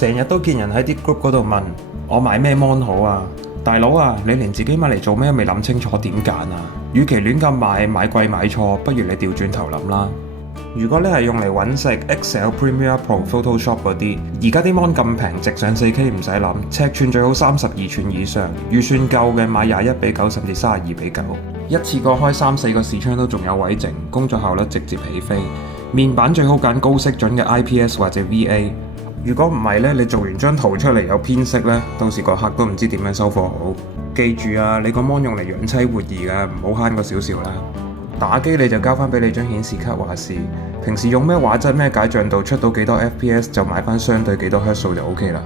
成日都見人喺啲 group 嗰度問我買咩 mon 好啊，大佬啊，你連自己買嚟做咩未諗清楚點揀啊？與其亂咁買貴買錯，不如你調轉頭諗啦。如果你係用嚟揾食 Excel、Premiere Pro、Photoshop 嗰啲，而家啲 mon 咁平，直上 4K 唔使諗，尺寸最好32寸以上，預算夠嘅買21:9甚至32:9，一次過開3-4個視窗都仲有位剩，工作效率直接起飛。面板最好揀高色準嘅 IPS 或者 VA。如果唔係呢，你做完張圖出嚟有偏色呢，到時個客都唔知點樣收貨好。記住啊，你個 mon 用嚟養妻活兒㗎，唔好慳個少少啦。打機你就交翻俾你張顯示卡話事，平時用咩畫質咩解像度出到幾多 FPS 就買翻相對幾多赫數就 OK 啦。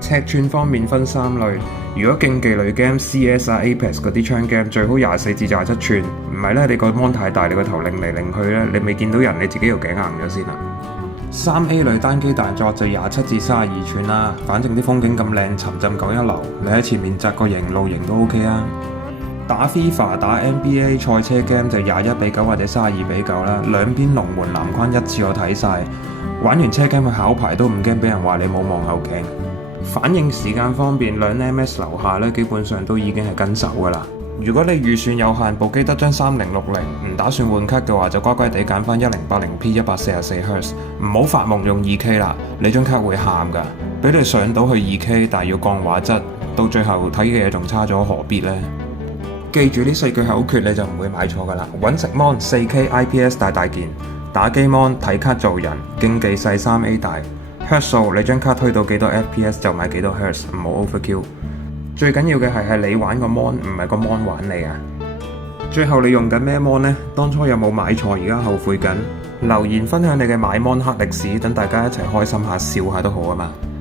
尺寸方面分3類，如果競技類 game、CS 啊、Apex 嗰啲槍 game 最好24至27寸，唔係咧你個 mon 太大，你個頭擰嚟擰去咧，你未見到人你自己條頸硬咗先啦。3A 類單機大作就27至32寸啦，反正啲風景咁靚，沉浸狗一流，你喺前面紮個型露營都 OK 啊。打 FIFA 打 NBA 賽車 game 就21:9或者32:9啦，兩邊龍門籃框一次我睇晒，玩完車 game 去考牌都唔驚俾人話你冇望後鏡。反應時間方面，2ms 樓下咧基本上都已經係跟手噶啦。如果你預算有限，部機得張3060，唔打算換卡嘅話，就乖乖地揀翻 1080p 144Hz， 唔好發夢用 2K 啦，你張卡會喊噶，俾你上到去 2K， 但係要降畫質，到最後睇嘅嘢仲差咗，何必呢？記住呢4句口訣你就唔會買錯噶啦。揾食 mon 4K IPS 大件，打機 mon 睇卡做人，競技細 3A 大。赫數你張卡推到幾多 FPS 就買幾多 Hz， 唔好 overkill。最緊要嘅係你玩個 mon， 唔係個 mon 玩你啊！最後你用緊咩 mon 呢？當初有冇買錯，而家後悔緊？留言分享你嘅買 mon 黑歷史，等大家一齊開心下笑下都好啊嘛〜